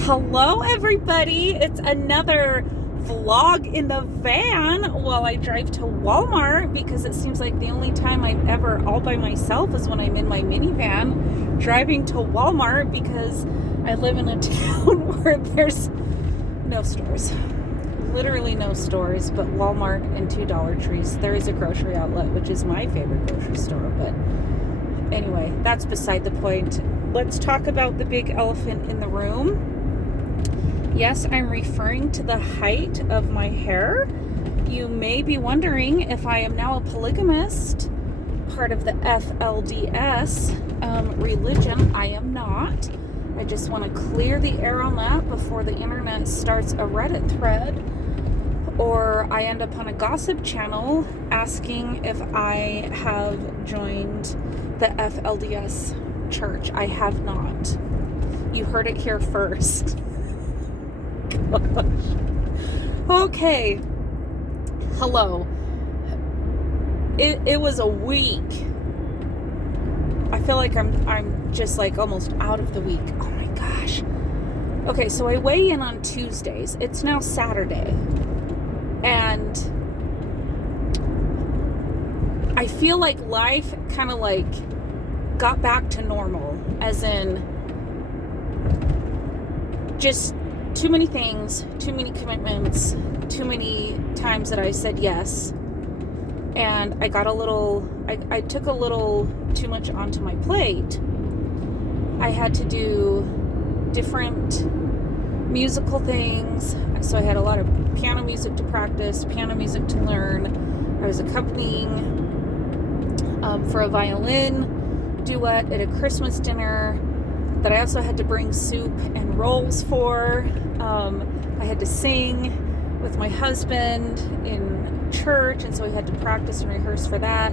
Hello, everybody. It's another vlog in the van while I drive to Walmart, because it seems like the only time I'm ever all by myself is when I'm in my minivan driving to Walmart, because I live in a town where there's no stores. Literally no stores, but Walmart and two Dollar Trees. There is a grocery outlet, which is my favorite grocery store, but anyway, that's beside the point. Let's talk about the big elephant in the room. Yes, I'm referring to the height of my hair. You may be wondering if I am now a polygamist, part of the FLDS religion. I am not. I just want to clear the air on that before the internet starts a Reddit thread, or I end up on a gossip channel asking if I have joined the FLDS church. I have not. You heard it here first. Gosh. Okay. Hello. It was a week. I feel like I'm just like almost out of the week. Oh my gosh. Okay, so I weigh in on Tuesdays. It's now Saturday. And I feel like life kind of like got back to normal, as in just too many things, too many commitments, too many times that I said yes. And I got I took a little too much onto my plate. I had to do different musical things. So I had a lot of piano music to practice, piano music to learn. I was accompanying for a violin duet at a Christmas dinner that I also had to bring soup and rolls for. I had to sing with my husband in church, and so we had to practice and rehearse for that.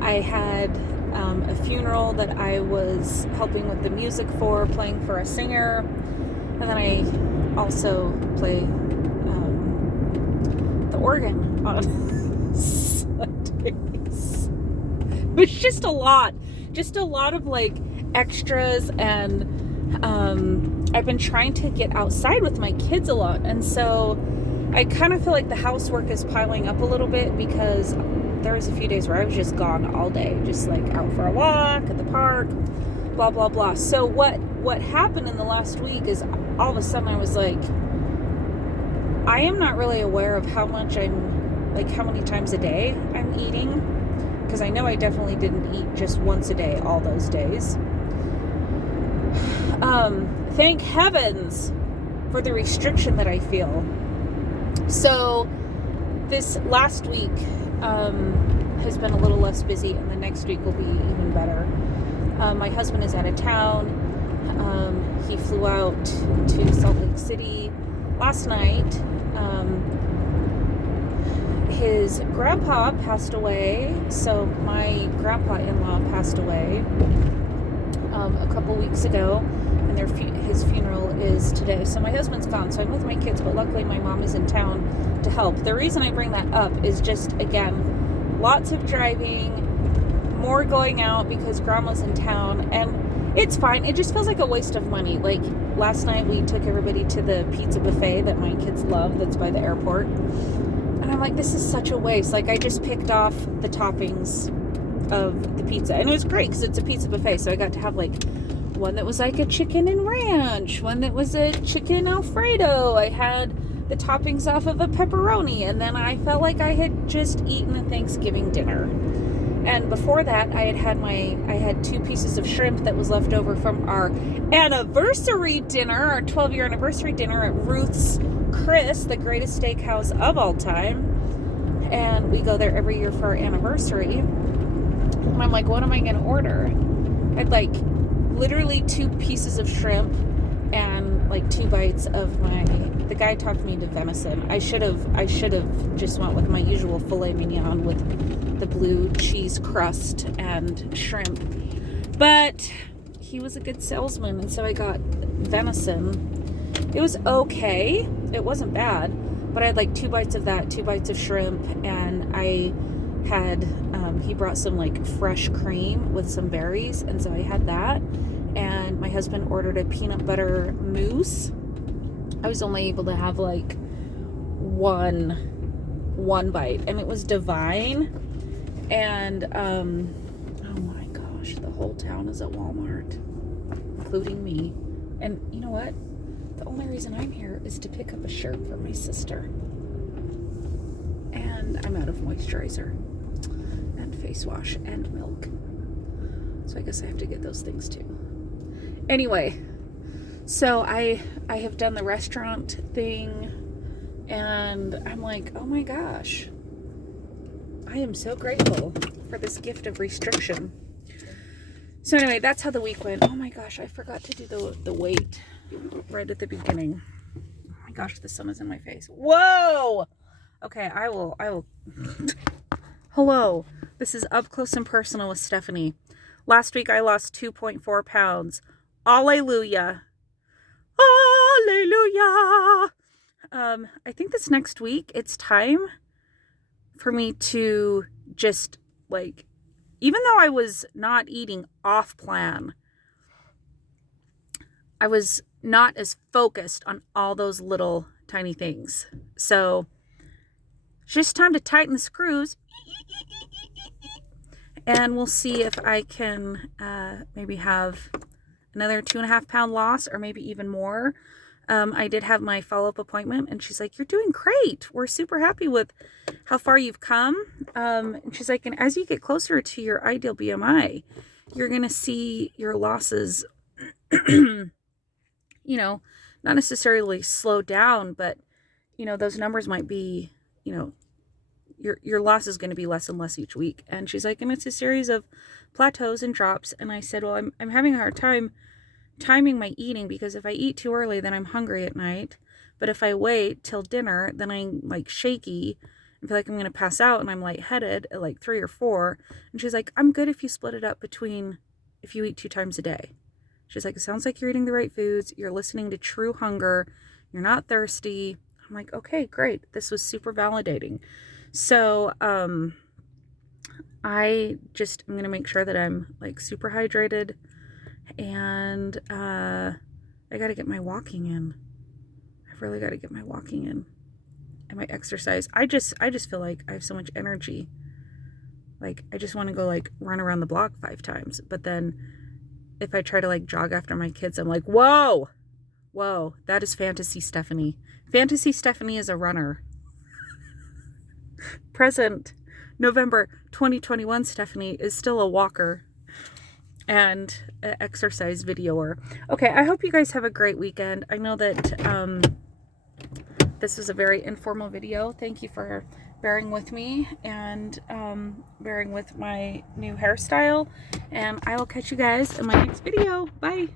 I had a funeral that I was helping with the music for, playing for a singer, and then I also play the organ on Sundays. It was just a lot of like extras, and I've been trying to get outside with my kids a lot, and so I kind of feel like the housework is piling up a little bit, because there was a few days where I was just gone all day, just like out for a walk at the park, blah blah blah. So what happened in the last week is all of a sudden I was like, I am not really aware of how many times a day I'm eating, because I know I definitely didn't eat just once a day all those days. Thank heavens for the restriction that I feel. So this last week has been a little less busy, and the next week will be even better. My husband is out of town. He flew out to Salt Lake City last night. His grandpa passed away, so my grandpa-in-law passed away a couple weeks ago, and his funeral is today. So my husband's gone, so I'm with my kids, but luckily my mom is in town to help. The reason I bring that up is just, again, lots of driving, more going out because grandma's in town, and it's fine. It just feels like a waste of money. Like last night we took everybody to the pizza buffet that my kids love, that's by the airport, and I'm like, this is such a waste. Like, I just picked off the toppings of the pizza, and it was great because it's a pizza buffet, so I got to have like one that was like a chicken and ranch, one that was a chicken Alfredo. I had the toppings off of a pepperoni, and then I felt like I had just eaten a Thanksgiving dinner. And before that, I had 2 pieces of shrimp that was left over from our anniversary dinner, our 12-year anniversary dinner at Ruth's Chris, the greatest steakhouse of all time. And we go there every year for our anniversary. And I'm like, what am I going to order? I'd like literally 2 pieces of shrimp and like 2 bites of the guy talked me into venison. I should have just went with my usual filet mignon with the blue cheese crust and shrimp. But he was a good salesman, and so I got venison. It was okay. It wasn't bad, but I had like 2 bites of that, 2 bites of shrimp, and I had he brought some like fresh cream with some berries, and so I had that. And my husband ordered a peanut butter mousse, I was only able to have like one bite, and it was divine. And oh my gosh, the whole town is at Walmart, including me. And you know what? The only reason I'm here is to pick up a shirt for my sister. And I'm out of moisturizer and face wash and milk. So I guess I have to get those things too. Anyway, so I have done the restaurant thing, and I'm like, oh my gosh, I am so grateful for this gift of restriction. So anyway, that's how the week went. Oh my gosh, I forgot to do the weight right at the beginning. Oh my gosh, the sun is in my face. Whoa! Okay, I will. Hello, this is Up Close and Personal with Stephanie. Last week I lost 2.4 pounds. Alleluia. Alleluia. I think this next week it's time for me to just like, even though I was not eating off plan, I was not as focused on all those little tiny things. So it's just time to tighten the screws. And we'll see if I can maybe have another 2.5 pound loss, or maybe even more. I did have my follow-up appointment, and she's like, you're doing great. We're super happy with how far you've come. And she's like, and as you get closer to your ideal BMI, you're going to see your losses, you know, not necessarily slow down, but, you know, those numbers might be, you know, your loss is going to be less and less each week. And she's like, and it's a series of plateaus and drops. And I said, well, I'm having a hard time timing my eating, because if I eat too early, then I'm hungry at night. But if I wait till dinner, then I'm like shaky and feel like I'm going to pass out, and I'm lightheaded at like 3 or 4. And she's like, I'm good if you split it up between, if you eat 2 times a day. She's like, it sounds like you're eating the right foods. You're listening to true hunger. You're not thirsty. I'm like, okay, great. This was super validating. So, I'm going to make sure that I'm like super hydrated, and, I got to get my walking in. I've really got to get my walking in and my exercise. I just feel like I have so much energy. Like, I just want to go like run around the block 5 times. But then if I try to like jog after my kids, I'm like, whoa, that is fantasy Stephanie. Fantasy Stephanie is a runner. Present November 2021 Stephanie is still a walker and an exercise videoer. Okay, I hope you guys have a great weekend. I know that this was a very informal video. Thank you for bearing with me and bearing with my new hairstyle. And I will catch you guys in my next video. Bye.